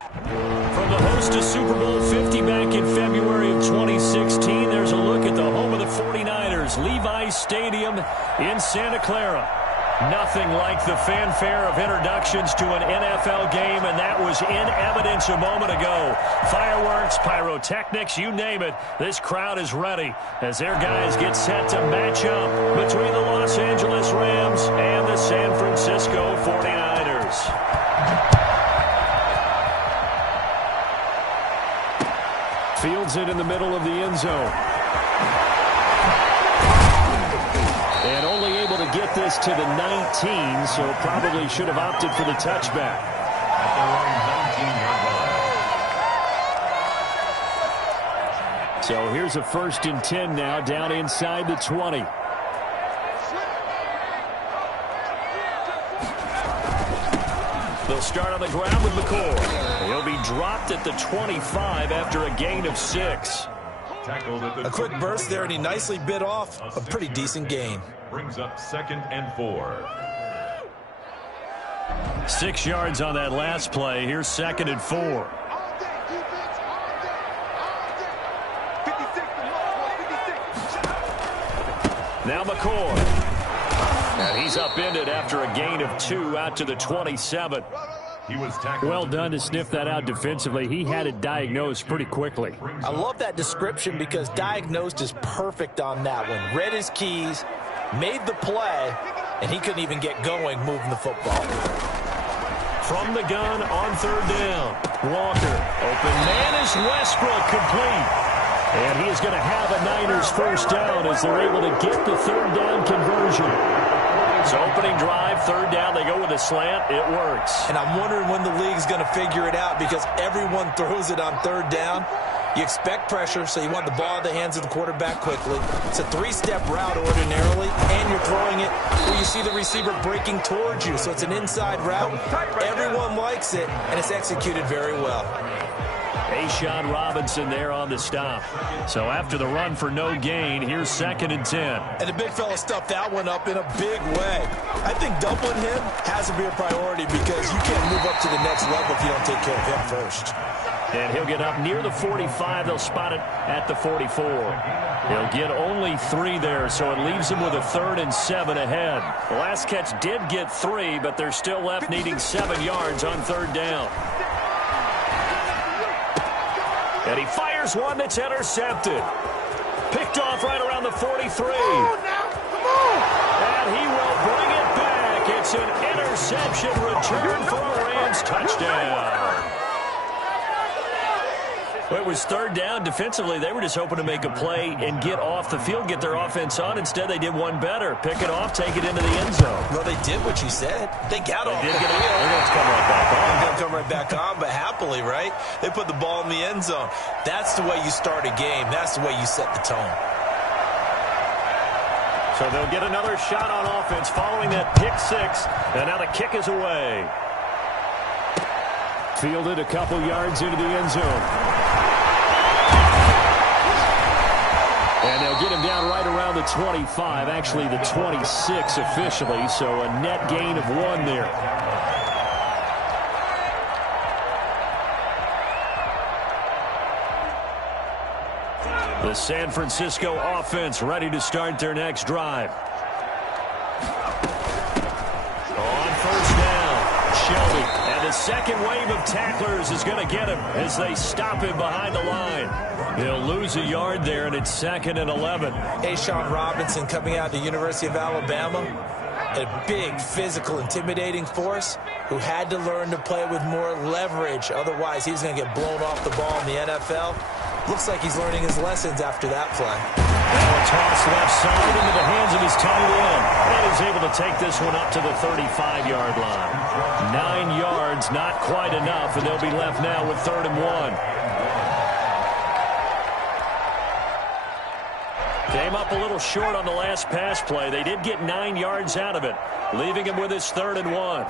From the host to Super Bowl 50 back in February of 2016, there's a look at the home of the 49ers, Levi's Stadium in Santa Clara. Nothing like the fanfare of introductions to an NFL game, and that was in evidence a moment ago. Fireworks, pyrotechnics, you name it. This crowd is ready as their guys get set to match up between the Los Angeles Rams and the San Francisco 49ers. Fields it in the middle of the end zone. And only able to get this to the 19, so probably should have opted for the touchback. So here's a 1st and 10 now, down inside the 20. They'll start on the ground with McCoy. He'll be dropped at the 25 after a gain of 6. A quick burst there, and he nicely bit off a pretty decent gain. Brings up 2nd and 4. 6 yards on that last play. Here's 2nd and 4. Now McCoy. And he's upended after a gain of 2 out to the 27. He was tackled. Well done to sniff that out defensively. He had it diagnosed pretty quickly. I love that description because diagnosed is perfect on that one. Read his keys, made the play, and he couldn't even get going moving the football. From the gun on 3rd down. Walker. Open man is Westbrook, complete. And he is going to have a Niners 1st down as they're able to get the 3rd down conversion. So opening drive, 3rd down, they go with a slant. It works. And I'm wondering when the league's going to figure it out because everyone throws it on 3rd down. You expect pressure, so you want the ball in the hands of the quarterback quickly. It's a 3-step route ordinarily, and you're throwing it where you see the receiver breaking towards you. So it's an inside route. Everyone likes it, and it's executed very well. A'Shawn Robinson there on the stop. So after the run for no gain, here's 2nd and 10. And the big fella stuffed that one up in a big way. I think doubling him has to be a priority because you can't move up to the next level if you don't take care of him first. And he'll get up near the 45. They'll spot it at the 44. He'll get only 3 there, so it leaves him with a 3rd and 7 ahead. The last catch did get 3, but they're still left needing 7 yards on 3rd down. And he fires one that's intercepted. Picked off right around the 43. Come on now. Come on. And he will bring it back. It's an interception return for a Rams touchdown. Well, it was 3rd down. Defensively, they were just hoping to make a play and get off the field, get their offense on. Instead, they did one better. Pick it off, take it into the end zone. Well, they did what you said. They got off the field. They're going to come right back on. They're going to come right back on, but happily, right? They put the ball in the end zone. That's the way you start a game. That's the way you set the tone. So they'll get another shot on offense following that pick 6. And now the kick is away. Fielded a couple yards into the end zone. And they'll get him down right around the 25, actually the 26 officially, so a net gain of 1 there. The San Francisco offense ready to start their next drive. On 1st down, Shelby. And the second wave of tacklers is going to get him as they stop him behind the line. He'll lose a yard there, and it's 2nd and 11. A'Shawn Robinson coming out of the University of Alabama. A big, physical, intimidating force who had to learn to play with more leverage. Otherwise, he's going to get blown off the ball in the NFL. Looks like he's learning his lessons after that play. Now a toss left side into the hands of his tight end. And he's able to take this one up to the 35-yard line. 9 yards, not quite enough, and they'll be left now with 3rd and 1. Came up a little short on the last pass play. They did get 9 yards out of it, leaving him with his 3rd and 1.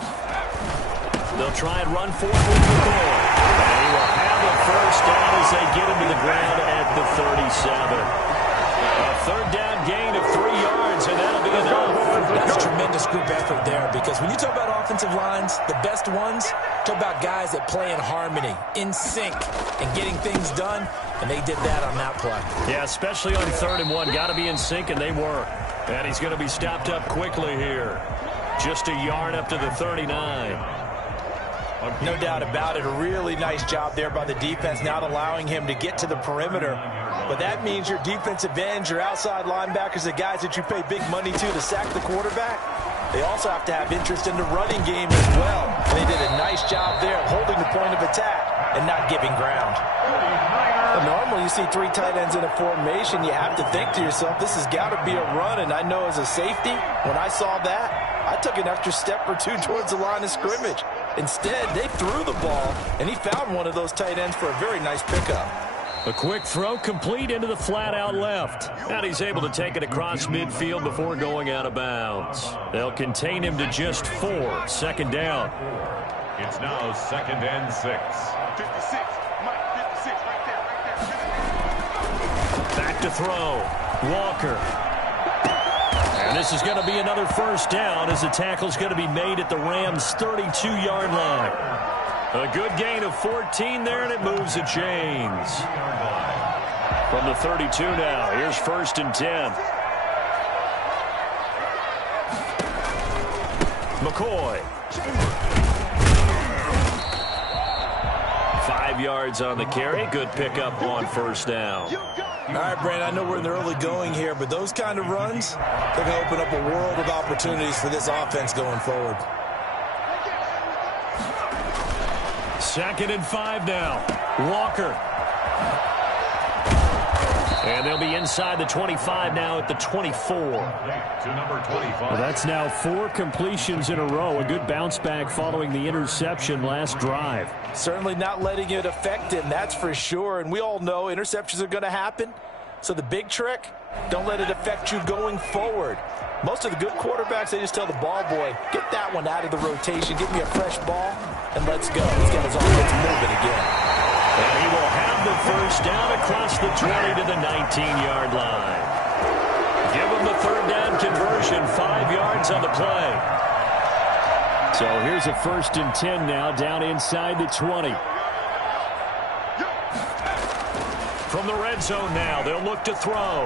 They'll try and run forward with the ball. And he will have a 1st down as they get him to the ground at the 37. A 3rd down gain of 3 yards, and that'll be enough. That's tremendous group effort there, because when you talk about offensive lines, the best ones, talk about guys that play in harmony, in sync, and getting things done, and they did that on that play. Yeah, especially on 3rd and 1. Got to be in sync, and they were. And he's going to be stopped up quickly here. Just a yard up to the 39. No doubt about it. A really nice job there by the defense, not allowing him to get to the perimeter. But that means your defensive ends, your outside linebackers, the guys that you pay big money to sack the quarterback, they also have to have interest in the running game as well. And they did a nice job there of holding the point of attack and not giving ground. Well, normally you see 3 tight ends in a formation, you have to think to yourself, this has got to be a run. And I know as a safety, when I saw that, I took an extra step or 2 towards the line of scrimmage. Instead, they threw the ball, and he found one of those tight ends for a very nice pickup. A quick throw complete into the flat out left. And he's able to take it across midfield before going out of bounds. They'll contain him to just 4. 2nd down. It's now 2nd and 6. 56. Mike, 56 right there. Back to throw. Walker. And this is going to be another 1st down as the tackle's going to be made at the Rams' 32-yard line. A good gain of 14 there, and it moves the chains. From the 32 now, here's 1st and 10. McCoy. 5 yards on the carry. Good pickup on 1st down. All right, Brandon, I know we're in the early going here, but those kind of runs, they're going to open up a world of opportunities for this offense going forward. 2nd and 5 now. Walker. And they'll be inside the 25 now at the 24. To number 25. Well, that's now 4 completions in a row. A good bounce back following the interception last drive. Certainly not letting it affect him, that's for sure. And we all know interceptions are going to happen. So the big trick, don't let it affect you going forward. Most of the good quarterbacks, they just tell the ball boy, get that one out of the rotation, get me a fresh ball, and let's go. Let's get his offense moving again. And he will have the 1st down across the 20 to the 19-yard line. Give him the 3rd down conversion, 5 yards on the play. So here's a 1st and 10 now, down inside the 20. From the red zone now, they'll look to throw.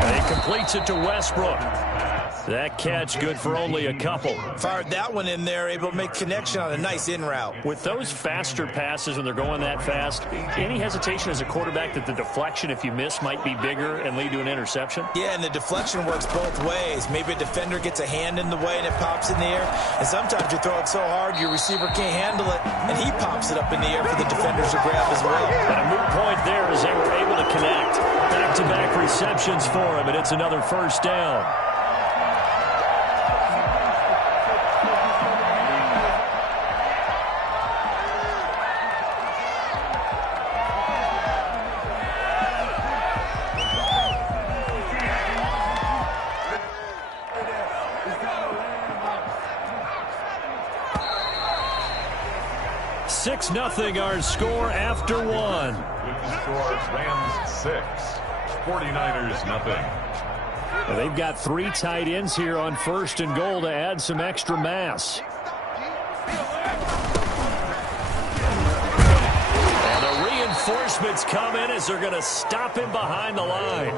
And he completes it to Westbrook. That catch good for only a couple. Fired that one in there, able to make connection on a nice in route. With those faster passes when they're going that fast, any hesitation as a quarterback that the deflection, if you miss, might be bigger and lead to an interception? Yeah, and the deflection works both ways. Maybe a defender gets a hand in the way and it pops in the air. And sometimes you throw it so hard your receiver can't handle it, and he pops it up in the air for the defenders to grab as well. And a moot point there as they were able to connect. Back-to-back receptions for him, and it's another 1st down. Nothing our score after 1. With the score, Rams 6, 49ers nothing. Well, they've got 3 tight ends here on 1st and goal to add some extra mass. And the reinforcements come in as they're going to stop him behind the line.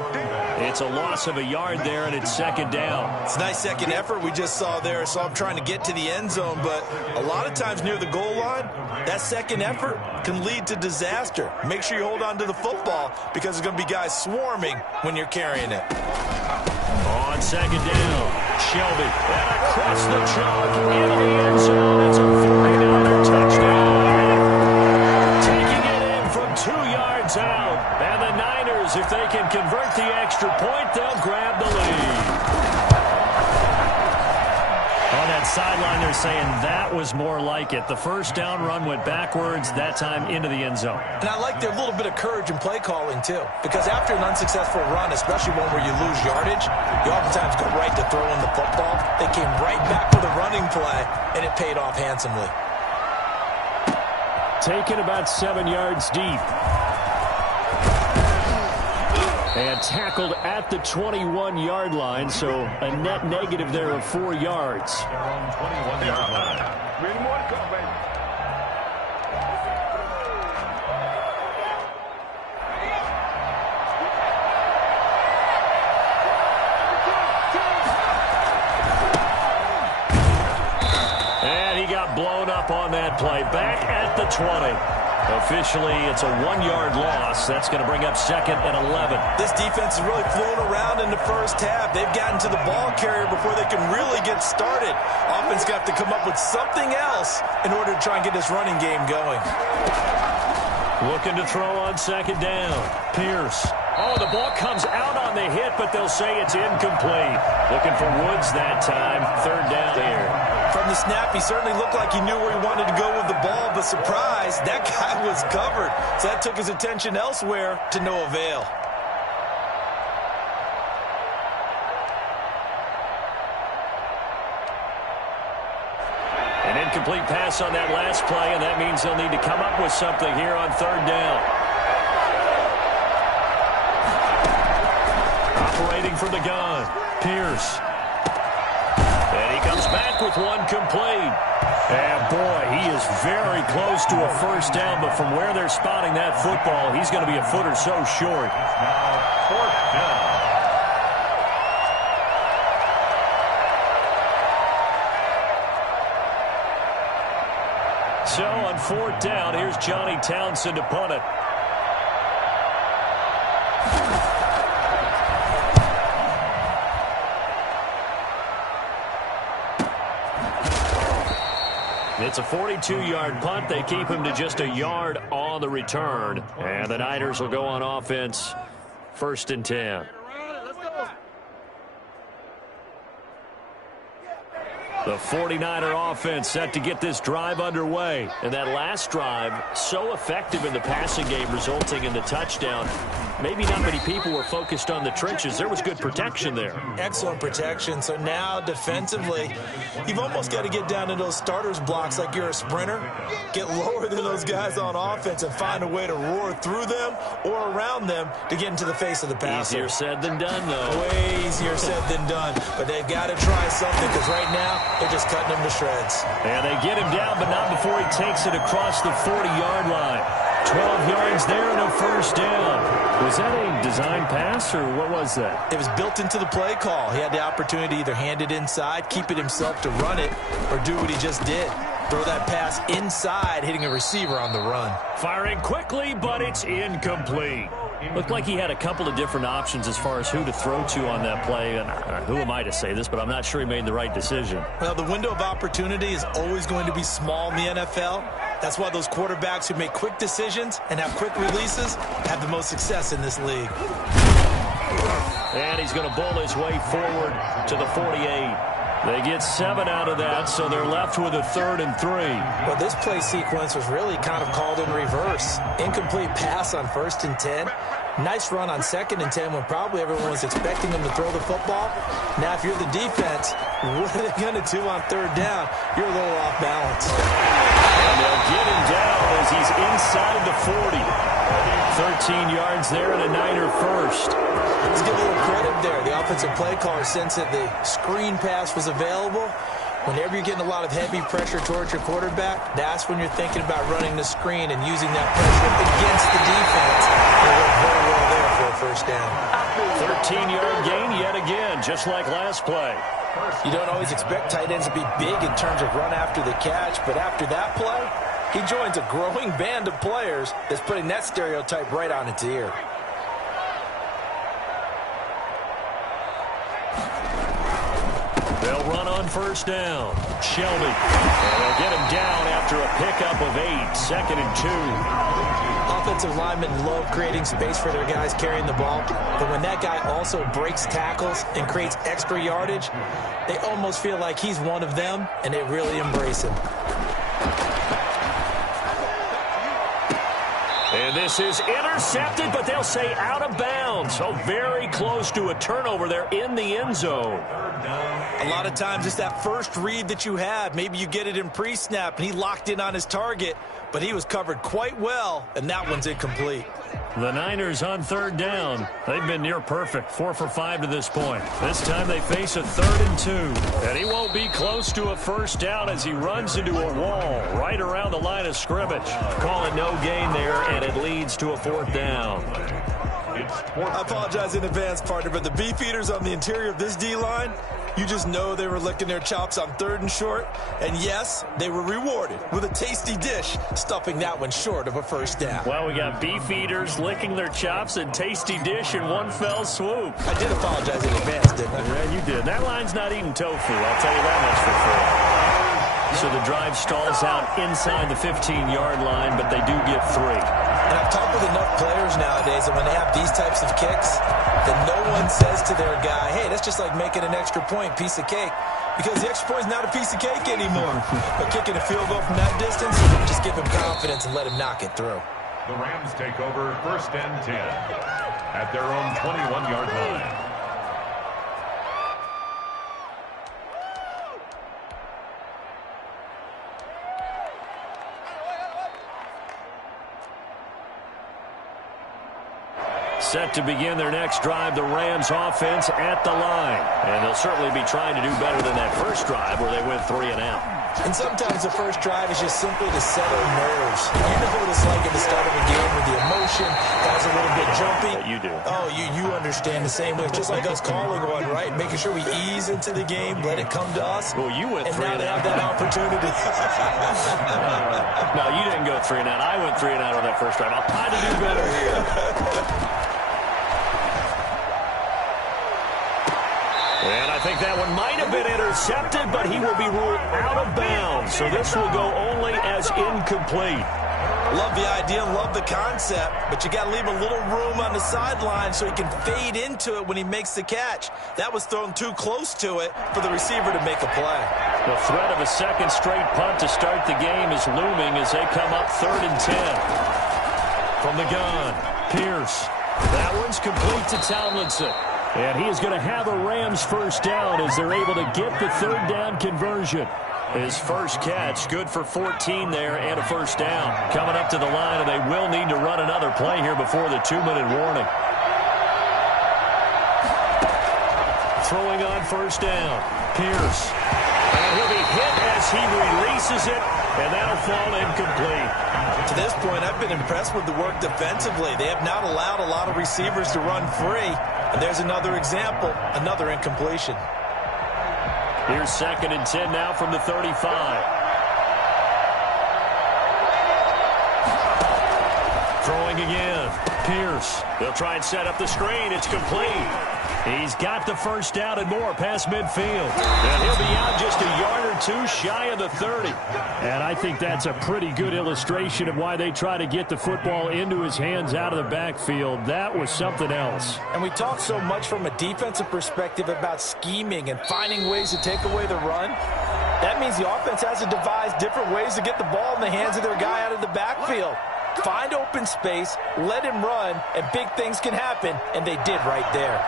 It's a loss of a yard there, and it's 2nd down. It's a nice second effort we just saw there. So I'm trying to get to the end zone, but a lot of times near the goal line, that second effort can lead to disaster. Make sure you hold on to the football because there's going to be guys swarming when you're carrying it. On 2nd down, Shelby. And across the chalk into the end zone. It's a 49er touchdown. Taking it in from 2 yards out. And the Niners, if they can convert the extra point, they'll grab the lead. On that sideline, they're saying that was more like it. The 1st down run went backwards, that time into the end zone. And I like their little bit of courage in play calling, too. Because after an unsuccessful run, especially one where you lose yardage, you oftentimes go right to throwing the football. They came right back with a running play, and it paid off handsomely. Taken about 7 yards deep. And tackled at the 21-yard line, so a net negative there of 4 yards. Their own 21-yard line. Many more to come, baby. And he got blown up on that play. Back at the 20. Officially, it's a 1-yard loss. That's going to bring up 2nd and 11. This defense has really flown around in the first half. They've gotten to the ball carrier before they can really get started. Offense got to come up with something else in order to try and get this running game going. Looking to throw on 2nd down. Pierce. Oh, the ball comes out on the hit, but they'll say it's incomplete. Looking for Woods that time. 3rd down here. From the snap, he certainly looked like he knew where he wanted to go with the ball, but surprise, that guy was covered. So that took his attention elsewhere to no avail. An incomplete pass on that last play, and that means they'll need to come up with something here on 3rd down. Operating from the gun, Pierce. And he comes back with one complete. And, boy, he is very close to a 1st down, but from where they're spotting that football, he's going to be a foot or so short. Now 4th down. So on 4th down, here's Johnny Townsend to punt it. It's a 42-yard punt. They keep him to just a yard on the return. And the Niners will go on offense, 1st and 10. The 49er offense set to get this drive underway. And that last drive, so effective in the passing game, resulting in the touchdown. Maybe not many people were focused on the trenches. There was good protection there. Excellent protection. So now defensively, you've almost got to get down to those starters blocks like you're a sprinter. Get lower than those guys on offense and find a way to roar through them or around them to get into the face of the passer. Easier said than done, though. Way easier said than done. But they've got to try something because right now they're just cutting him to shreds. And they get him down, but not before he takes it across the 40-yard line. 12 yards there and a 1st down. Was that a design pass, or what was that? It was built into the play call. He had the opportunity to either hand it inside, keep it himself to run it, or do what he just did. Throw that pass inside, hitting a receiver on the run. Firing quickly, but it's incomplete. Looked like he had a couple of different options as far as who to throw to on that play. And who am I to say this, but I'm not sure he made the right decision. Well, the window of opportunity is always going to be small in the NFL. That's why those quarterbacks who make quick decisions and have quick releases have the most success in this league. And he's going to bowl his way forward to the 48. They get 7 out of that, so they're left with a 3rd and 3. Well, this play sequence was really kind of called in reverse. Incomplete pass on 1st and 10. Nice run on 2nd and 10 when probably everyone was expecting him to throw the football. Now, if you're the defense, what are they going to do on 3rd down? You're a little off balance. And they'll get him down as he's inside the 40. 13 yards there and a Niner 1st. Let's give a little credit there. The offensive play caller sensed that the screen pass was available. Whenever you're getting a lot of heavy pressure towards your quarterback, that's when you're thinking about running the screen and using that pressure against the defense. They worked very well there for a 1st down. 13-yard gain yet again, just like last play. You don't always expect tight ends to be big in terms of run after the catch, but after that play, he joins a growing band of players that's putting that stereotype right on its ear. They'll run on 1st down. Shelby. And they'll get him down after a pickup of 8. 2nd and 2. Offensive linemen love creating space for their guys carrying the ball, but when that guy also breaks tackles and creates extra yardage, they almost feel like he's one of them, and they really embrace him. And this is intercepted, but they'll say out of bounds. So very close to a turnover there in the end zone. A lot of times it's that first read that you have. Maybe you get it in pre-snap, and he locked in on his target, but he was covered quite well, and that one's incomplete. The Niners on third down. They've been near perfect, 4 for 5 to this point. This time they face a 3rd and 2. And he won't be close to a first down as he runs into a wall right around the line of scrimmage. Call it no gain there, and it leads to a 4th down. I apologize in advance, partner, but the beef eaters on the interior of this D-line, you just know they were licking their chops on 3rd and short. And yes, they were rewarded with a tasty dish, stuffing that one short of a first down. Well, we got beef eaters licking their chops and tasty dish in one fell swoop. I did apologize in advance, didn't I? Yeah, you did. That line's not eating tofu, I'll tell you that much for free. So the drive stalls out inside the 15-yard line, but they do get 3. And I've talked with enough players nowadays that when they have these types of kicks, that no one says to their guy, hey, that's just like making an extra point, piece of cake. Because the extra point is not a piece of cake anymore. But kicking a field goal from that distance, just give him confidence and let him knock it through. The Rams take over 1st and 10 at their own 21-yard line. Set to begin their next drive, the Rams offense at the line. And they'll certainly be trying to do better than that first drive where they went 3 and out. And sometimes the first drive is just simply to settle nerves. You know what it's like at the start of a game with the emotion, guys a little bit jumpy. You do. Oh, you understand the same way. It's just like us calling one, right? Making sure we ease into the game, let it come to us. Well, you went 3 and now they out. have that opportunity. No, you didn't go 3 and out. I went 3 and out on that first drive. I'll try to do better here. And I think that one might have been intercepted, but he will be ruled out of bounds. So this will go only as incomplete. Love the idea, love the concept, but you got to leave a little room on the sideline so he can fade into it when he makes the catch. That was thrown too close to it for the receiver to make a play. The threat of a second straight punt to start the game is looming as they come up 3rd and 10. From the gun, Pierce. That one's complete to Tomlinson. And he is going to have a Rams first down as they're able to get the 3rd down conversion. His first catch, good for 14 there and a first down. Coming up to the line, and they will need to run another play here before the 2-minute warning. Throwing on first down, Pierce. And he'll be hit as he releases it, and that'll fall incomplete. To this point, I've been impressed with the work defensively. They have not allowed a lot of receivers to run free. And there's another example, another incompletion. Here's 2nd and 10 now from the 35. Throwing again. Pierce. They'll try and set up the screen. It's complete. He's got the first down and more past midfield. And he'll be out just a yard or two shy of the 30. And I think that's a pretty good illustration of why they try to get the football into his hands out of the backfield. That was something else. And we talk so much from a defensive perspective about scheming and finding ways to take away the run. That means the offense has to devise different ways to get the ball in the hands of their guy out of the backfield. Find open space, let him run, and big things can happen, and they did right there.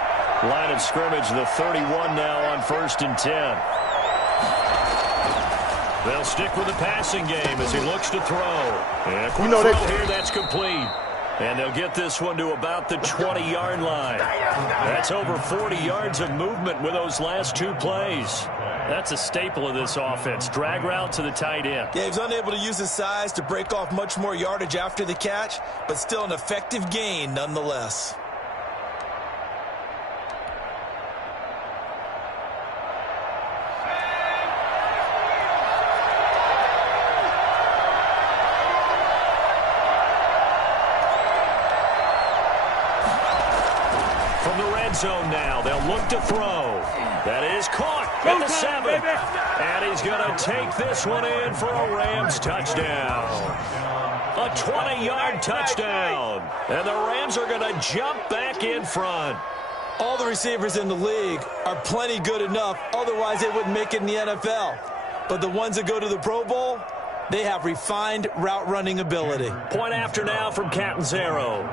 Line of scrimmage, the 31 now on 1st and 10. They'll stick with the passing game as he looks to throw. And a quick throw here, that's complete. And they'll get this one to about the 20-yard line. That's over 40 yards of movement with those last 2 plays. That's a staple of this offense. Drag route to the tight end. Yeah, he was unable to use his size to break off much more yardage after the catch, but still an effective gain nonetheless. From the red zone now, they'll look to throw. That is caught at the 7. And he's going to take this one in for a Rams touchdown. A 20-yard touchdown. And the Rams are going to jump back in front. All the receivers in the league are plenty good enough, otherwise they wouldn't make it in the NFL. But the ones that go to the Pro Bowl, they have refined route running ability. Point after now from Catanzaro.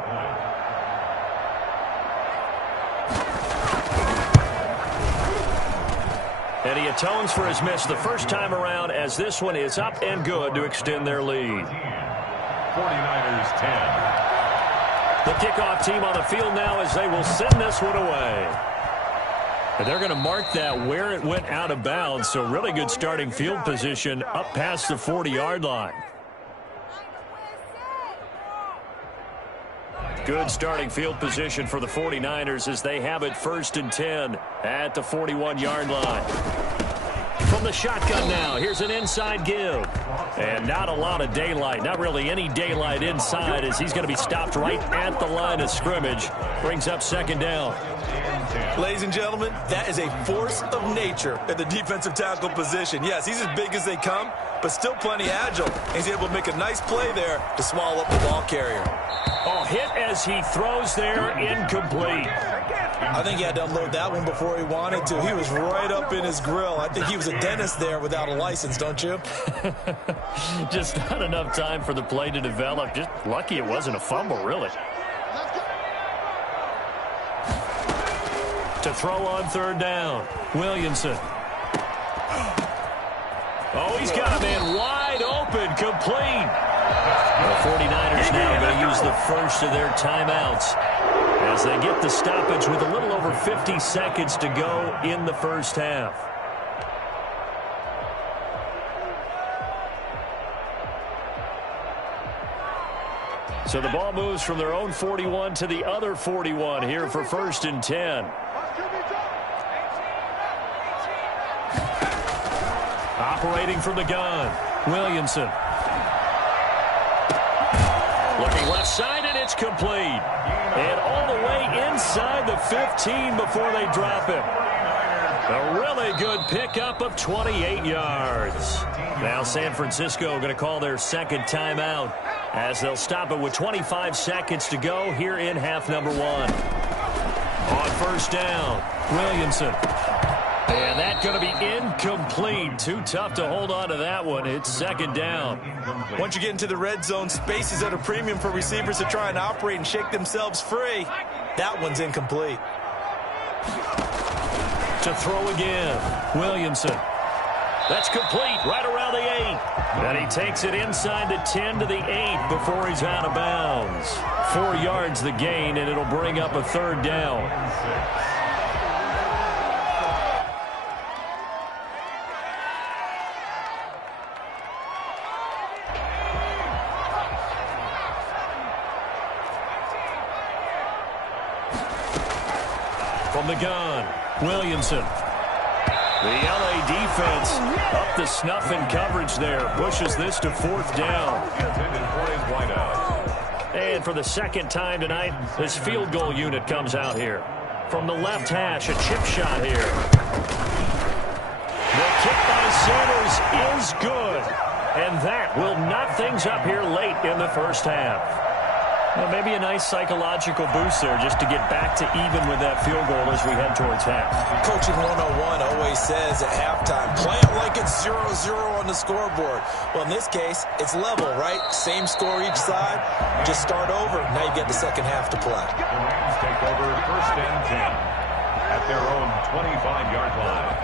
And he atones for his miss the first time around as this one is up and good to extend their lead. 49ers 10. The kickoff team on the field now as they will send this one away. And they're going to mark that where it went out of bounds, so really good starting field position up past the 40-yard line. Good starting field position for the 49ers as they have it 1st and 10 at the 41-yard line. From the shotgun now, here's an inside give. And not a lot of daylight, not really any daylight inside as he's going to be stopped right at the line of scrimmage. Brings up 2nd down. Ladies and gentlemen, that is a force of nature at the defensive tackle position. Yes, he's as big as they come, but still plenty agile. He's able to make a nice play there to swallow up the ball carrier. Oh, hit as he throws there, incomplete. I think he had to unload that one before he wanted to. He was right up in his grill. I think he was a dentist there without a license, don't you? Just not enough time for the play to develop. Just lucky it wasn't a fumble, really. To throw on 3rd down, Williamson. Oh, he's got a man wide open, complete. The 49ers now going to use the first of their timeouts as they get the stoppage with a little over 50 seconds to go in the first half. So the ball moves from their own 41 to the other 41 here for 1st and 10. Operating from the gun, Williamson. Looking left side, and it's complete. And all the way inside the 15 before they drop him. A really good pickup of 28 yards. Now San Francisco going to call their 2nd timeout as they'll stop it with 25 seconds to go here in half number 1. On 1st down, Williamson. And that's going to be incomplete. Too tough to hold on to that one. It's 2nd down. Once you get into the red zone, space is at a premium for receivers to try and operate and shake themselves free. That one's incomplete. To throw again, Williamson. That's complete right around the 8. And he takes it inside the 10 to the 8 before he's out of bounds. 4 yards the gain, and it'll bring up a 3rd down. From the gun, Williamson. The LA defense up the snuff in coverage there. Pushes this to 4th down. And for the 2nd time tonight, this field goal unit comes out here. From the left hash, a chip shot here. The kick by Sanders is good. And that will knot things up here late in the first half. Well, maybe a nice psychological boost there just to get back to even with that field goal as we head towards half. Coaching 101 always says at halftime, play it like it's 0-0 on the scoreboard. Well, in this case, it's level, right? Same score each side. Just start over. Now you get the second half to play. The Rams take over 1st and 10 at their own 25-yard line.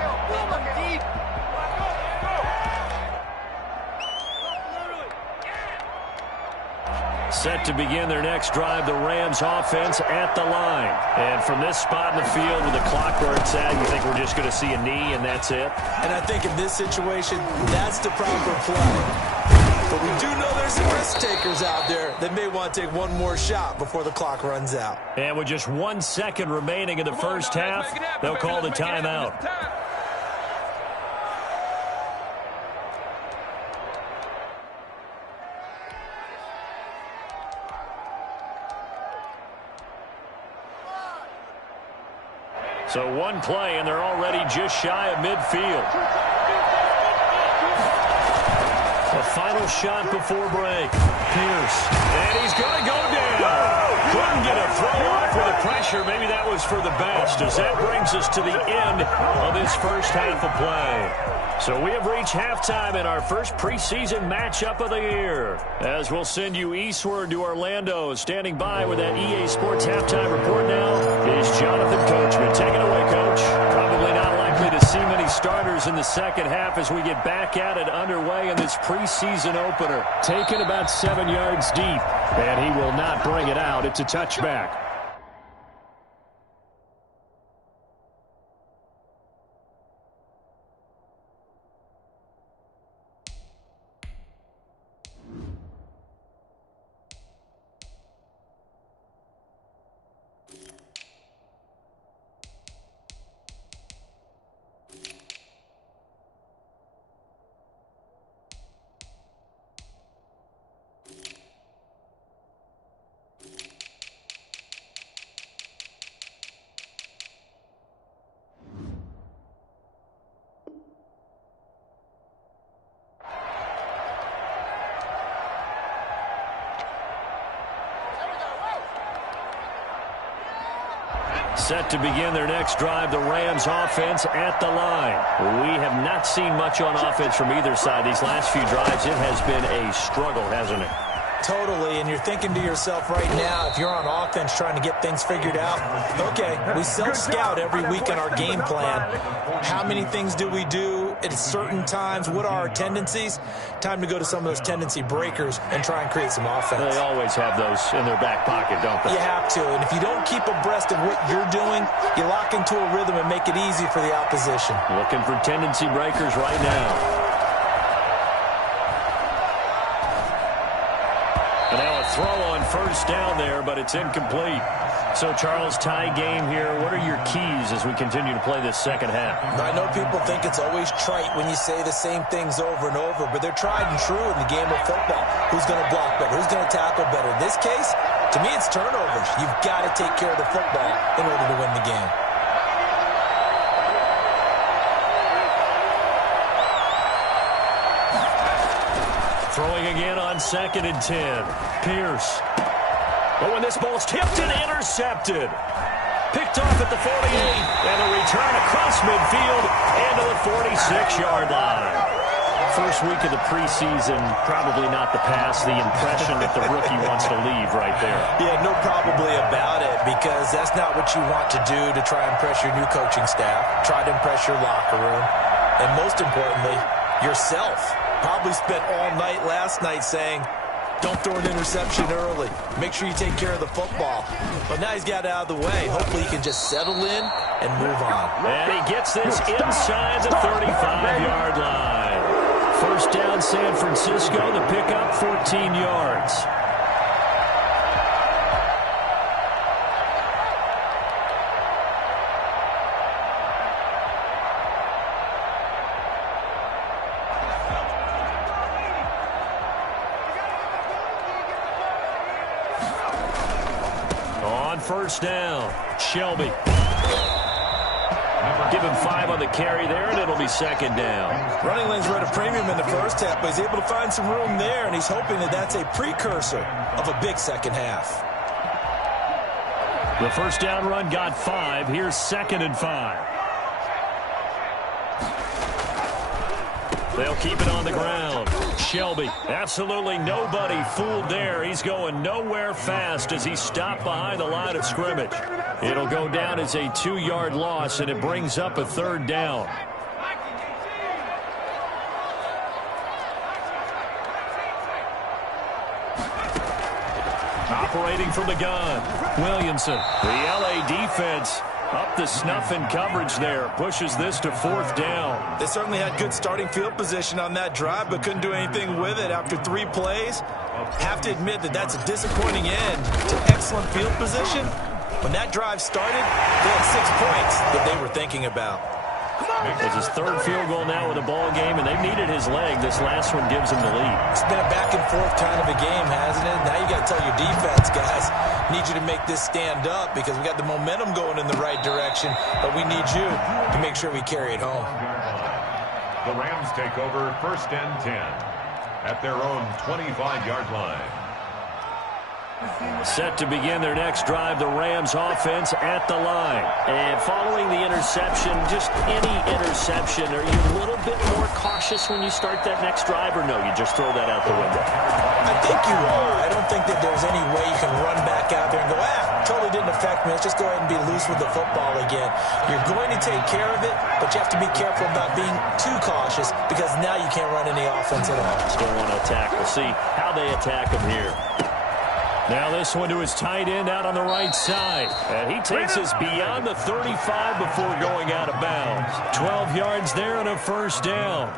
Set to begin their next drive, the Rams offense at the line. And from this spot in the field with the clock where it's at, you think we're just going to see a knee and that's it? And I think in this situation, that's the proper play. But we do know there's some risk takers out there that may want to take one more shot before the clock runs out. And with just 1 second remaining in the first half, they'll call the timeout. So 1 play, and they're already just shy of midfield. A final shot before break. Pierce. And he's going to go down. Couldn't get a throw off with the pressure. Maybe that was for the best, as that brings us to the end of this first half of play. So we have reached halftime in our first preseason matchup of the year. As we'll send you eastward to Orlando. Standing by with that EA Sports halftime report now is Jonathan Coachman. Take it away, Coach. Probably not likely to see many many starters in the second half as we get back at it underway in this preseason opener. Taken about 7 yards deep, and he will not bring it out. It's a touchback. Set to begin their next drive, the Rams offense at the line. We have not seen much on offense from either side these last few drives. It has been a struggle, hasn't it? Totally, and you're thinking to yourself right now, if you're on offense trying to get things figured out, okay, we self-scout every week in our game plan. How many things do we do at certain times? What are our tendencies? Time to go to some of those tendency breakers and try and create some offense. They always have those in their back pocket, don't they? You have to, and if you don't keep abreast of what you're doing, you lock into a rhythm and make it easy for the opposition. Looking for tendency breakers right now. And now a throw on first down there, but it's incomplete. So, Charles, tie game here. What are your keys as we continue to play this second half? I know people think it's always trite when you say the same things over and over, but they're tried and true in the game of football. Who's going to block better? Who's going to tackle better? In this case, to me, it's turnovers. You've got to take care of the football in order to win the game. Throwing again on 2nd and 10. Pierce. But when this ball's tipped and intercepted. Picked off at the 48. And a return across midfield and to the 46-yard line. First week of the preseason, probably not the pass. The impression that the rookie wants to leave right there. Yeah, no probably about it, because that's not what you want to do to try and impress your new coaching staff. Try to impress your locker room. And most importantly, yourself. Probably spent all night last night saying, don't throw an interception early. Make sure you take care of the football. But now he's got it out of the way. Hopefully he can just settle in and move on. And he gets this inside the 35-yard line. First down, San Francisco. The pickup, 14 yards. First down, Shelby. Give him 5 on the carry there, and it'll be 2nd down. Running lanes were at a premium in the first half, but he's able to find some room there, and he's hoping that that's a precursor of a big second half. The first down run got 5. Here's 2nd and 5. They'll keep it on the ground. Shelby, absolutely nobody fooled there. He's going nowhere fast as he stopped behind the line of scrimmage. It'll go down as a 2-yard loss, and it brings up a 3rd down. Operating from the gun, Williamson. The LA defense up the snuff in coverage there. Pushes this to 4th down. They certainly had good starting field position on that drive, but couldn't do anything with it after 3 plays. Have to admit that that's a disappointing end to excellent field position. When that drive started, they had 6 points that they were thinking about. It's his 3rd field goal now with a ball game, and they've needed his leg. This last one gives him the lead. It's been a back-and-forth kind of a game, hasn't it? Now you got to tell your defense, guys, need you to make this stand up because we got the momentum going in the right direction, but we need you to make sure we carry it home. The Rams take over 1st and 10 at their own 25-yard line. Set to begin their next drive, the Rams offense at the line. And following the interception, just any interception, are you a little bit more cautious when you start that next drive, or no, you just throw that out the window? I think you are. I don't think that there's any way you can run back out there and go, totally didn't doesn't affect me. Let's just go ahead and be loose with the football again. You're going to take care of it, but you have to be careful about being too cautious because now you can't run any offense at all. Still want to attack. We'll see how they attack him here. Now this one to his tight end out on the right side. And he takes us beyond the 35 before going out of bounds. 12 yards there and a first down.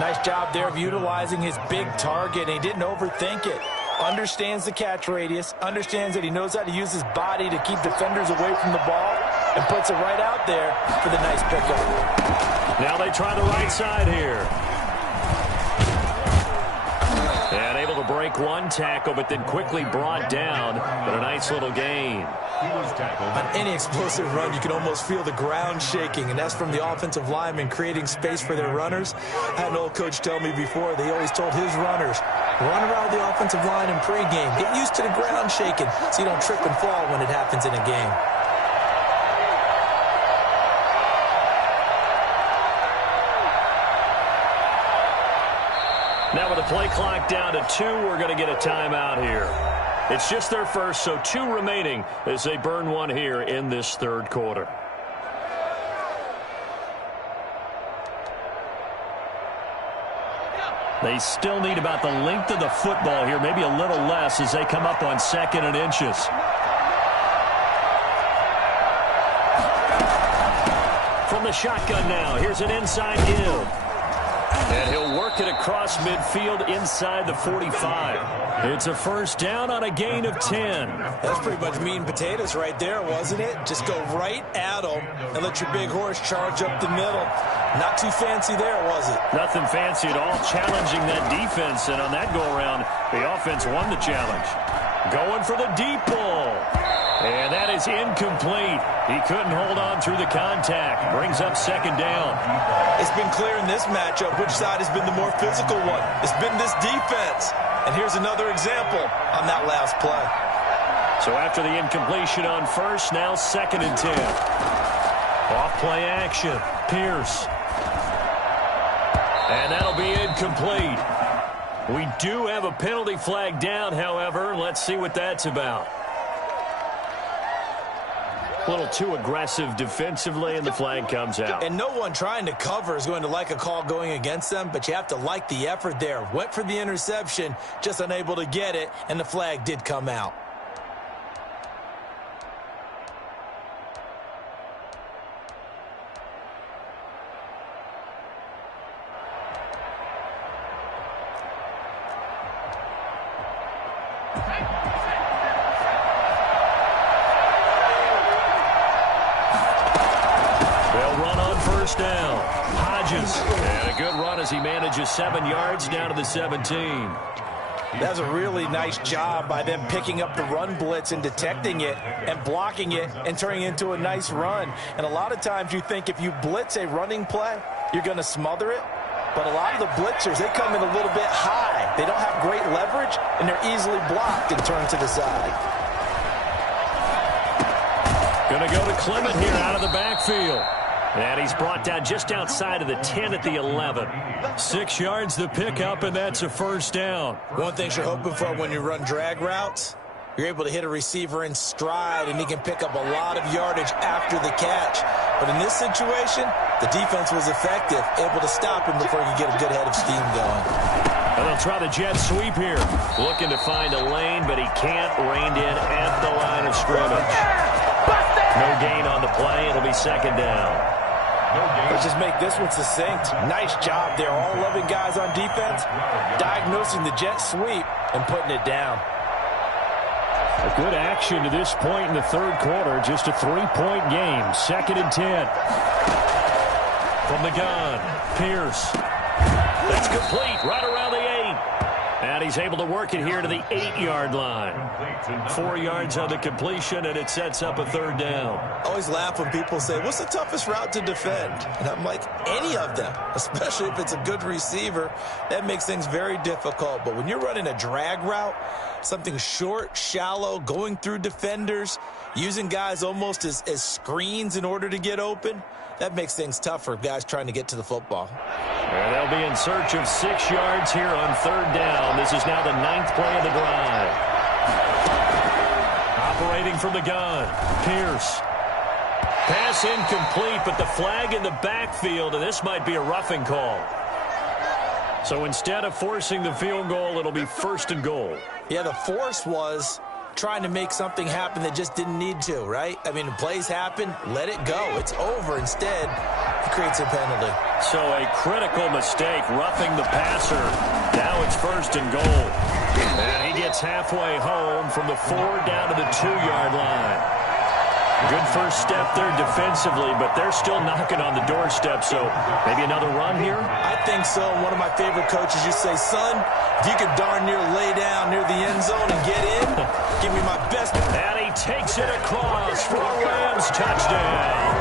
Nice job there of utilizing his big target. He didn't overthink it. Understands the catch radius. Understands that he knows how to use his body to keep defenders away from the ball. And puts it right out there for the nice pickup. Now they try the right side here. And able to break one tackle, but then quickly brought down. But a nice little gain. He was tackled. On any explosive run, you can almost feel the ground shaking, and that's from the offensive linemen creating space for their runners. I had an old coach tell me before, they always told his runners, run around the offensive line in pregame. Get used to the ground shaking so you don't trip and fall when it happens in a game. Now with the play clock down to 2, we're going to get a timeout here. It's just their first, so 2 remaining as they burn one here in this third quarter. They still need about the length of the football here, maybe a little less as they come up on 2nd and inches. From the shotgun now, here's an inside give. And he'll work it across midfield inside the 45. It's a first down on a gain of 10. That's pretty much meat and potatoes right there, wasn't it? Just go right at them and let your big horse charge up the middle. Not too fancy there, was it? Nothing fancy at all, challenging that defense. And on that go-around, the offense won the challenge. Going for the deep ball. And that is incomplete. He couldn't hold on through the contact. Brings up 2nd down. It's been clear in this matchup which side has been the more physical one. It's been this defense. And here's another example on that last play. So after the incompletion on first, now 2nd and 10. Off play action. Pierce. And that'll be incomplete. We do have a penalty flag down, however. Let's see what that's about. A little too aggressive defensively, and the flag comes out. And no one trying to cover is going to like a call going against them, but you have to like the effort there. Went for the interception, just unable to get it, and the flag did come out. Down. Hodges. And a good run as he manages 7 yards down to the 17. That's a really nice job by them picking up the run blitz and detecting it and blocking it and turning it into a nice run. And a lot of times you think if you blitz a running play, you're going to smother it. But a lot of the blitzers, they come in a little bit high. They don't have great leverage, and they're easily blocked and turned to the side. Going to go to Clement here out of the backfield. And he's brought down just outside of the 10 at the 11. 6 yards the pickup, and that's a first down. One thing you're hoping for when you run drag routes, you're able to hit a receiver in stride, and he can pick up a lot of yardage after the catch. But in this situation, the defense was effective, able to stop him before he could get a good head of steam going. And they'll try the jet sweep here. Looking to find a lane, but he can't. Reined in at the line of scrimmage. No gain on the play. It'll be 2nd down. Let's just make this one succinct. Nice job there. All 11 guys on defense diagnosing the jet sweep and putting it down. A good action to this point in the third quarter. Just a 3-point game. 2nd and 10. From the gun, Pierce. That's complete right around the 8. And he's able to work it here to the 8-yard line. 4 yards on the completion, and it sets up a 3rd down. I always laugh when people say, what's the toughest route to defend? And I'm like, any of them, especially if it's a good receiver. That makes things very difficult. But when you're running a drag route, something short, shallow, going through defenders, using guys almost as screens in order to get open, that makes things tough for guys trying to get to the football. And they'll be in search of 6 yards here on 3rd down. This is now the 9th play of the drive. Operating from the gun. Pierce. Pass incomplete, but the flag in the backfield, and this might be a roughing call. So instead of forcing the field goal, it'll be 1st and goal. Yeah, the force was trying to make something happen that just didn't need to, right? I mean, the plays happen, let it go. It's over. Instead, he creates a penalty. So a critical mistake, roughing the passer. Now it's 1st and goal. And he gets halfway home from the 4 down to the 2-yard line. Good first step there defensively, but they're still knocking on the doorstep, so maybe another run here? I think so. One of my favorite coaches used to say, son, if you could darn near lay down near the end zone and get in, give me my best. And he takes it across for a Rams touchdown.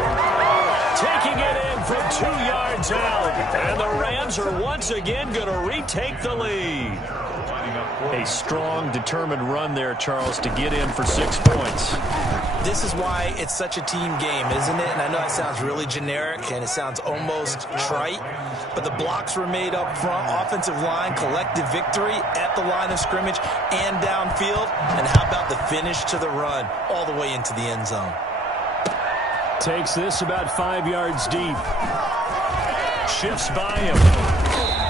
Taking it in from 2 yards out. And the Rams are once again going to retake the lead. A strong, determined run there, Charles, to get in for 6 points. This is why it's such a team game, isn't it? And I know that sounds really generic and it sounds almost trite, but the blocks were made up front, offensive line, collective victory at the line of scrimmage and downfield. And how about the finish to the run all the way into the end zone? Takes this about 5 yards deep. Shifts by him.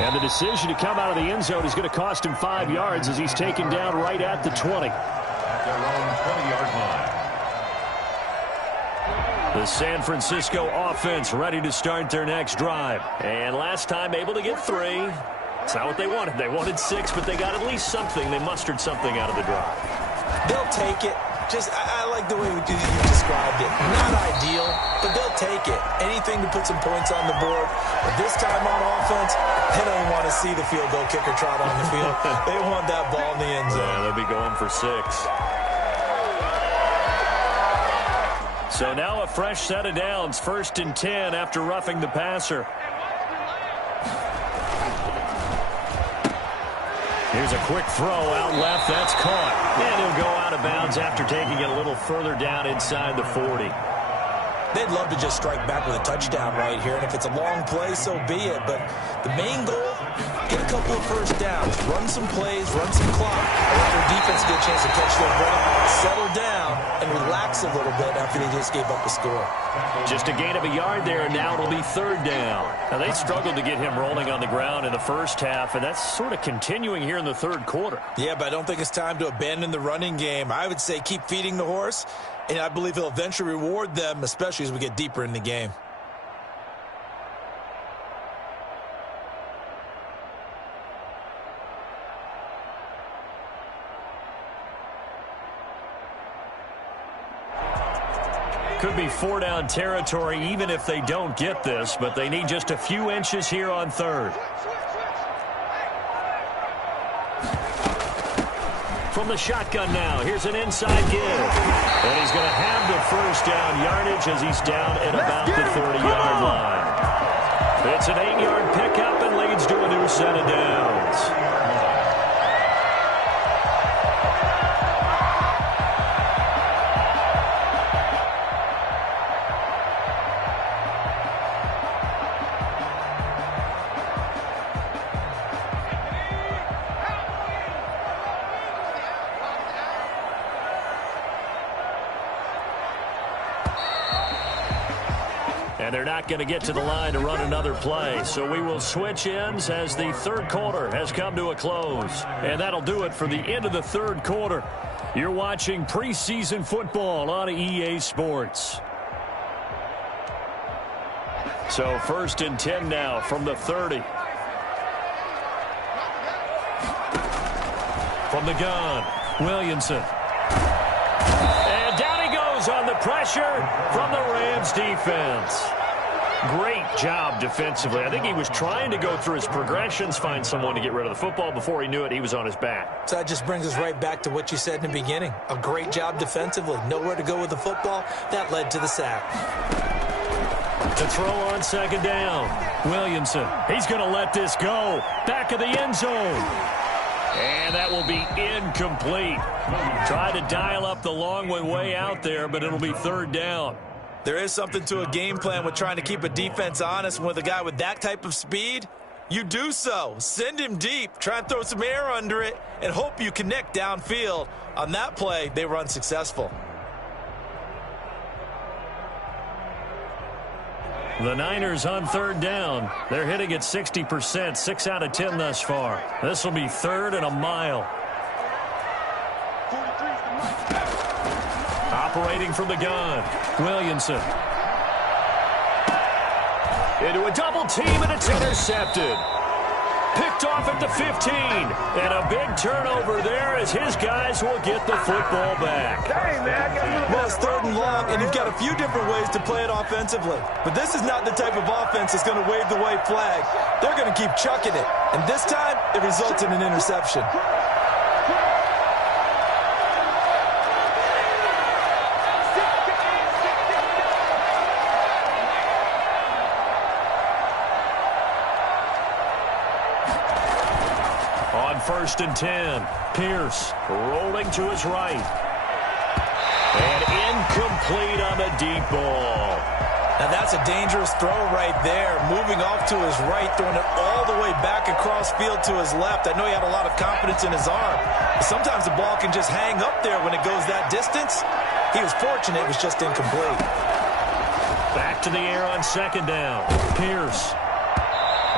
And the decision to come out of the end zone is going to cost him 5 yards as he's taken down right at the 20. At their own 20-yard line. The San Francisco offense ready to start their next drive. And last time able to get 3. It's not what they wanted. They wanted 6, but they got at least something. They mustered something out of the drive. They'll take it. Just, I like the way you described it. Not ideal, but they'll take it. Anything to put some points on the board. But this time on offense, they don't even want to see the field goal kicker trot on the field. They want that ball in the end zone. Yeah, they'll be going for 6. So now a fresh set of downs. 1st and 10 after roughing the passer. Here's a quick throw out left. That's caught. And he'll go out of bounds after taking it a little further down inside the 40. They'd love to just strike back with a touchdown right here. And if it's a long play, so be it. But the main goal, get a couple of first downs. Run some plays, run some clock. Allow their defense to get a chance to catch their breath, settle down, and relax a little bit after they just gave up a score. Just a gain of a yard there, and now it'll be 3rd down. Now, they struggled to get him rolling on the ground in the first half, and that's sort of continuing here in the 3rd quarter. Yeah, but I don't think it's time to abandon the running game. I would say keep feeding the horse, and I believe he'll eventually reward them, especially as we get deeper in the game. Could be 4-down territory even if they don't get this, but they need just a few inches here on 3rd. From the shotgun now, here's an inside give. And he's going to have the 1st down yardage as he's down at about the 30-yard line. It's an 8-yard pickup and leads to a new set of downs. And they're not going to get to the line to run another play. So we will switch ends as the 3rd quarter has come to a close. And that'll do it for the end of the 3rd quarter. You're watching preseason football on EA Sports. So 1st and 10 now from the 30. From the gun, Williamson. And down he goes on the pressure from the Rams defense. Great job defensively. I think he was trying to go through his progressions, find someone to get rid of the football. Before he knew it, he was on his back. So that just brings us right back to what you said in the beginning. A great job defensively. Nowhere to go with the football. That led to the sack. The throw on 2nd down. Williamson, he's going to let this go. Back of the end zone. And that will be incomplete. Try to dial up the long one way out there, but it'll be 3rd down. There is something to a game plan with trying to keep a defense honest. With a guy with that type of speed, You do so. Send him deep. Try and throw some air under it and hope you connect downfield. On that play, they were unsuccessful. The Niners on third down. They're hitting at 60%, 6 out of 10 thus far. This will be third and a mile. Operating from the gun, Williamson. Into a double team, and it's intercepted. Picked off at the 15. And a big turnover there as his guys will get the football back. Well, it's third and long, and you've got a few different ways to play it offensively. But this is not the type of offense that's going to wave the white flag. They're going to keep chucking it. And this time, it results in an interception. First and 10. Pierce rolling to his right. And incomplete on the deep ball. Now that's a dangerous throw right there. Moving off to his right, throwing it all the way back across field to his left. I know he had a lot of confidence in his arm. But sometimes the ball can just hang up there when it goes that distance. He was fortunate it was just incomplete. Back to the air on second down. Pierce.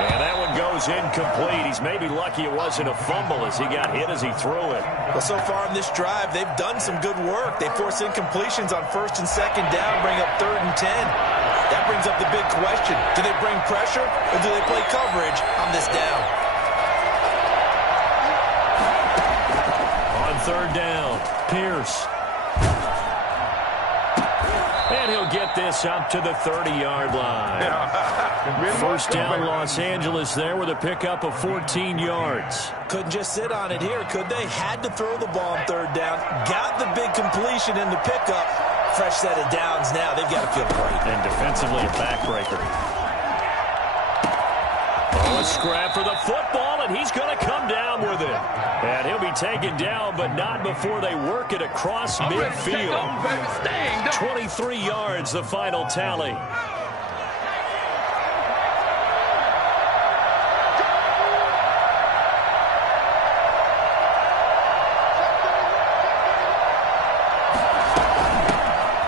And that one goes incomplete. He's maybe lucky it wasn't a fumble as he got hit as he threw it. Well, so far in this drive, they've done some good work. They force incompletions on first and second down, bring up third and 10. That brings up the big question. Do they bring pressure or do they play coverage on this down? On third down, Pierce. And he'll get this up to the 30-yard line. First down, Los Angeles there with a pickup of 14 yards. Couldn't just sit on it here, could they? Had to throw the ball on third down. Got the big completion in the pickup. Fresh set of downs now. They've got to feel great. And defensively a backbreaker. A scrap for the football, and he's going to come down with it. And he'll be taken down, but not before they work it across midfield. 23 yards, the final tally.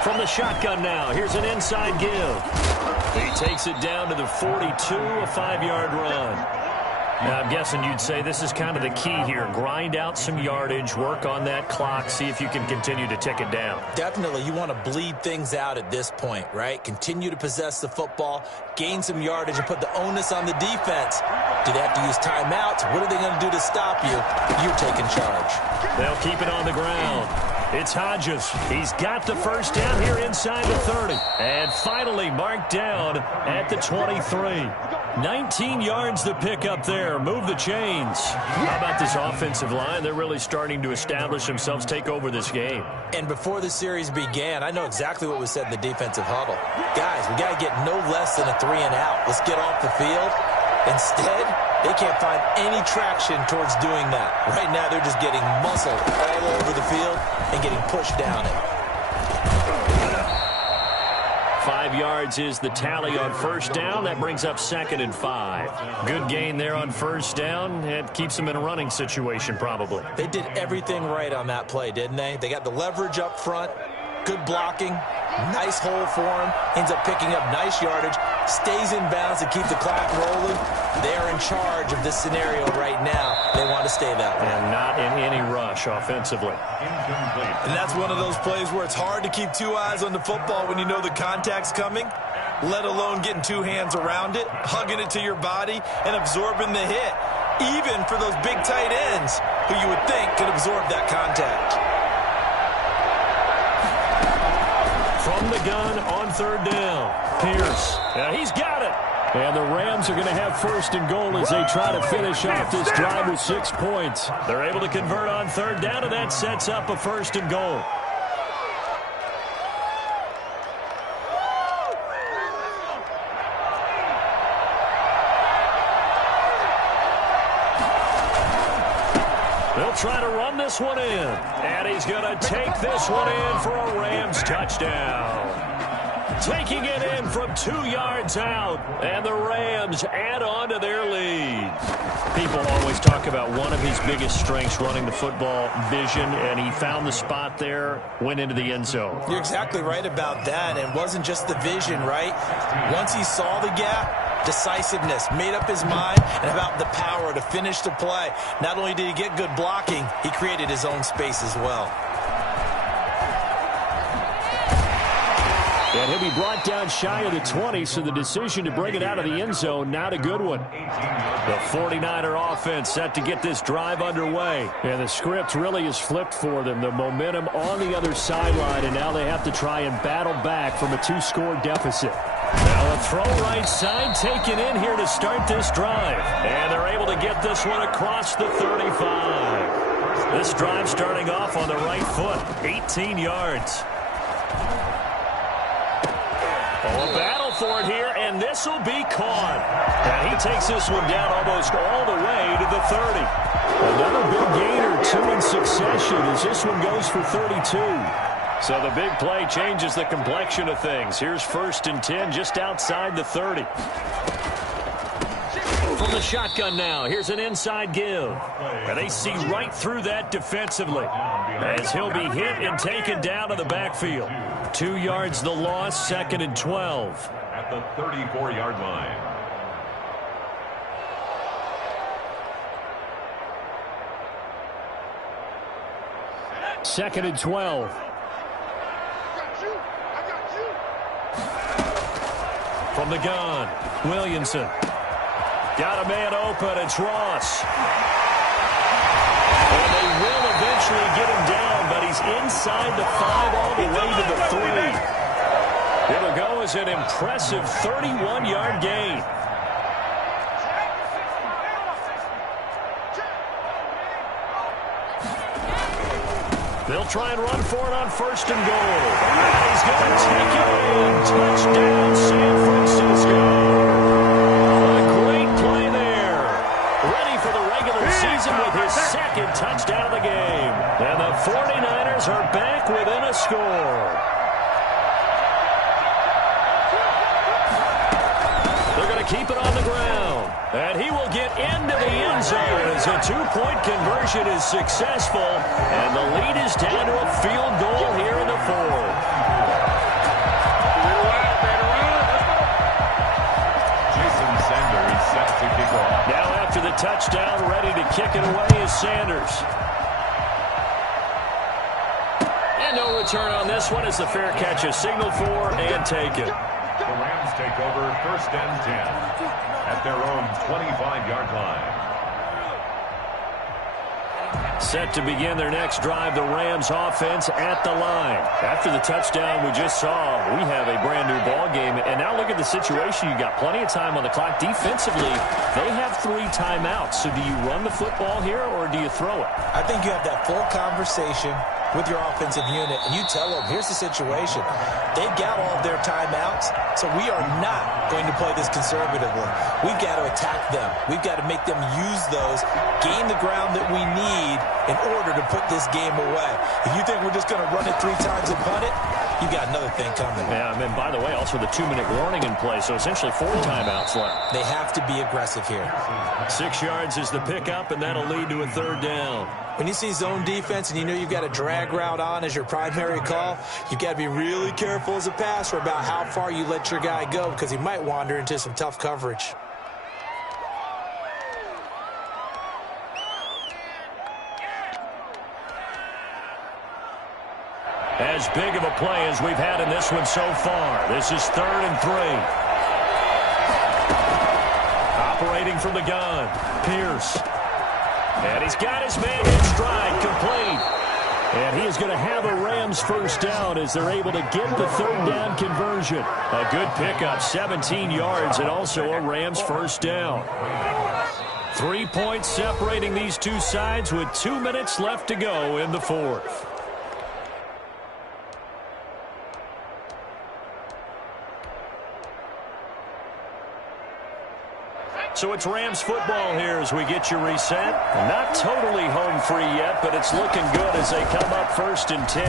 From the shotgun now, here's an inside give. He takes it down to the 42, a 5-yard run. Now, I'm guessing you'd say this is kind of the key here. Grind out some yardage, work on that clock, see if you can continue to tick it down. Definitely. You want to bleed things out at this point, right? Continue to possess the football, gain some yardage, and put the onus on the defense. Do they have to use timeouts? What are they going to do to stop you? You're taking charge. They'll keep it on the ground. It's Hodges. He's got the first down here inside the 30. And finally marked down at the 23. 19 yards to pick up there. Move the chains. How about this offensive line? They're really starting to establish themselves, take over this game. And before the series began, I know exactly what was said in the defensive huddle. Guys, we got to get no less than a 3 and out. Let's get off the field. Instead, they can't find any traction towards doing that. Right now, they're just getting muscled all over the field and getting pushed down it. 5 yards is the tally on first down. That brings up 2nd and 5. Good gain there on first down. It keeps them in a running situation probably. They did everything right on that play, didn't they? They got the leverage up front, good blocking, nice hole for him, ends up picking up nice yardage, stays in bounds to keep the clock rolling. They are in charge of this scenario right now. They want to stay that way. And not in any rush offensively. And that's one of those plays where it's hard to keep 2 eyes on the football when you know the contact's coming, let alone getting 2 hands around it, hugging it to your body, and absorbing the hit, even for those big tight ends who you would think could absorb that contact. From the gun on third down, Pierce. Now he's got it. And the Rams are going to have first and goal as they try to finish off this drive with 6 points. They're able to convert on third down, and that sets up a first and goal. They'll try to run this one in. And he's going to take this one in for a Rams touchdown. taking it in from 2 yards out. And the Rams add on to their lead. People always talk about one of his biggest strengths, running the football, vision, and he found the spot there, went into the end zone. You're exactly right about that. It wasn't just the vision, right? Once he saw the gap, decisiveness, made up his mind, and about the power to finish the play. Not only did he get good blocking, he created his own space as well. And he'll be brought down shy of the 20, so the decision to bring it out of the end zone, not a good one. The 49er offense set to get this drive underway. And the script really is flipped for them. The momentum on the other sideline, and now they have to try and battle back from a 2-score deficit. Now a throw right side taken in here to start this drive. And they're able to get this one across the 35. This drive starting off on the right foot, 18 yards. Oh, a battle for it here, and this will be caught. And he takes this one down almost all the way to the 30. Another big gainer, 2 in succession as this one goes for 32. So the big play changes the complexion of things. Here's 1st and 10 just outside the 30. From the shotgun now, here's an inside give. And they see right through that defensively as he'll be hit and taken down to the backfield. 2 yards the loss, 2nd and 12. At the 34-yard line. Second and 12. From the gun, Williamson. Got a man open, it's Ross. And they will eventually get him down, but he's inside the 5 all the way to the 3. It'll go as an impressive 31-yard gain. They'll try and run for it on 1st and goal. And he's going to take it in. Touchdown, San Francisco. A great play there. Ready for the regular season with his 2nd touchdown of the game. And the 49ers are back within a score. They're going to keep it on the ground. And he will get into the end zone as a 2-point conversion is successful. And the lead is down to a field goal here in the 4th. Jason Sanders set to kick off. Now after the touchdown, ready to kick it away is Sanders. And no return on this one as the fair catch is signaled for and taken. The Rams take over 1st and 10 at their own 25-yard line. Set to begin their next drive, the Rams offense at the line. After the touchdown we just saw, we have a brand-new ball game. And now look at the situation. You've got plenty of time on the clock. Defensively, they have 3 timeouts. So do you run the football here or do you throw it? I think you have that full conversation with your offensive unit, and you tell them, here's the situation. They've got all of their timeouts, so we are not going to play this conservatively. We've got to attack them. We've got to make them use those, gain the ground that we need in order to put this game away. If you think we're just going to run it 3 times and punt it, you got another thing coming. Yeah, and then, by the way, also the 2-minute warning in play, so essentially 4 timeouts left. They have to be aggressive here. 6 yards is the pickup, and that'll lead to a 3rd down. When you see zone defense and you know you've got a drag route on as your primary call, you've got to be really careful as a passer about how far you let your guy go because he might wander into some tough coverage. As big of a play as we've had in this one so far. This is 3rd and 3. Operating from the gun, Pierce. And he's got his man in stride, complete. And he is going to have a Rams 1st down as they're able to get the 3rd down conversion. A good pickup, 17 yards, and also a Rams 1st down. 3 points separating these two sides with 2 minutes left to go in the 4th. So it's Rams football here as we get you reset. Not totally home free yet, but it's looking good as they come up 1st and 10.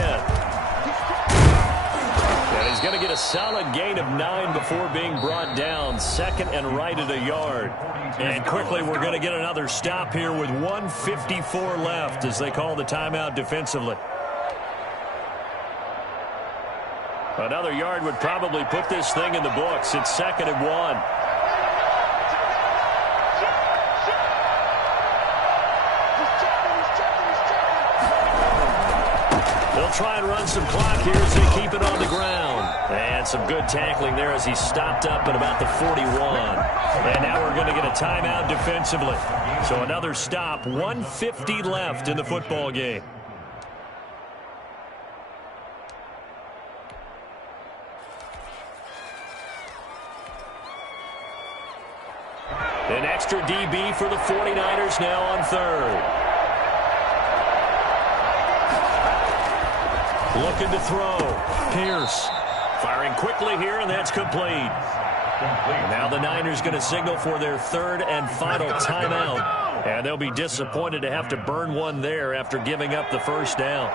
And he's going to get a solid gain of 9 before being brought down. Second and right at a yard. And quickly we're going to get another stop here with 1:54 left as they call the timeout defensively. Another yard would probably put this thing in the books. It's 2nd and 1. They'll try and run some clock here as they keep it on the ground. And some good tackling there as he stopped up at about the 41. And now we're going to get a timeout defensively. So another stop, 1:50 left in the football game. An extra DB for the 49ers now on 3rd. Looking to throw. Pierce firing quickly here, and that's complete. Now the Niners going to signal for their 3rd and final timeout. And they'll be disappointed to have to burn one there after giving up the first down.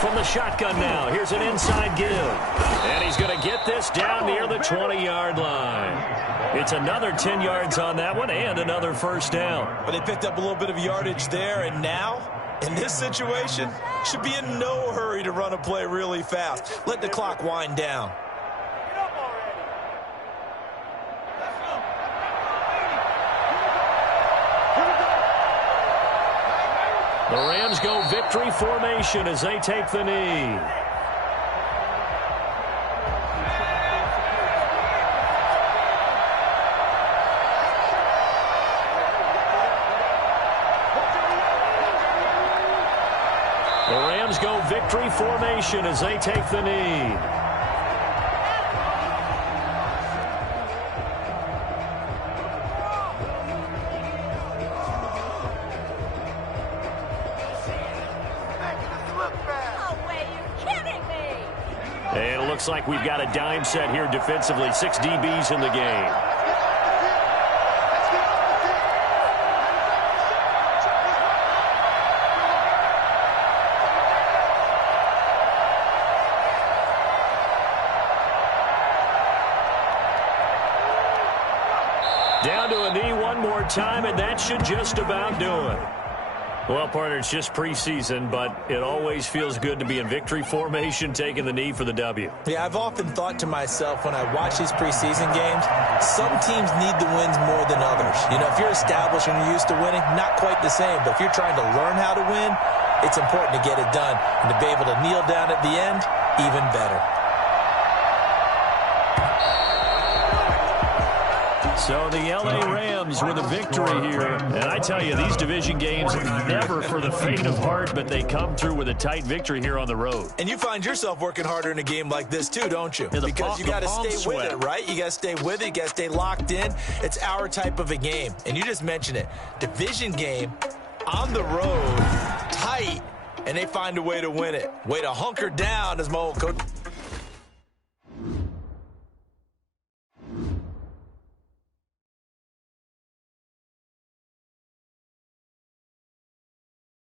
From the shotgun now, here's an inside give. And he's going to get this down near the 20-yard line. It's another 10 yards on that one and another first down. But they picked up a little bit of yardage there, and now, in this situation, should be in no hurry to run a play really fast. Let the clock wind down. The Rams go victory formation as they take the knee. The Rams go victory formation as they take the knee. And it looks like we've got a dime set here defensively. 6 DBs in the game. Down to a knee one more time, and that should just about do it. Well, partner, it's just preseason, but it always feels good to be in victory formation, taking the knee for the W. Yeah, I've often thought to myself when I watch these preseason games, some teams need the wins more than others. You know, if you're established and you're used to winning, not quite the same. But if you're trying to learn how to win, it's important to get it done. And to be able to kneel down at the end, even better. So the L.A. Rams with a victory here. And I tell you, these division games never for the faint of heart, but they come through with a tight victory here on the road. And you find yourself working harder in a game like this too, don't you? Yeah, because you got to stay with it, right? You got to stay with it. You got to stay locked in. It's our type of a game. And you just mentioned it. Division game on the road, tight, and they find a way to win it. Way to hunker down, as my old coach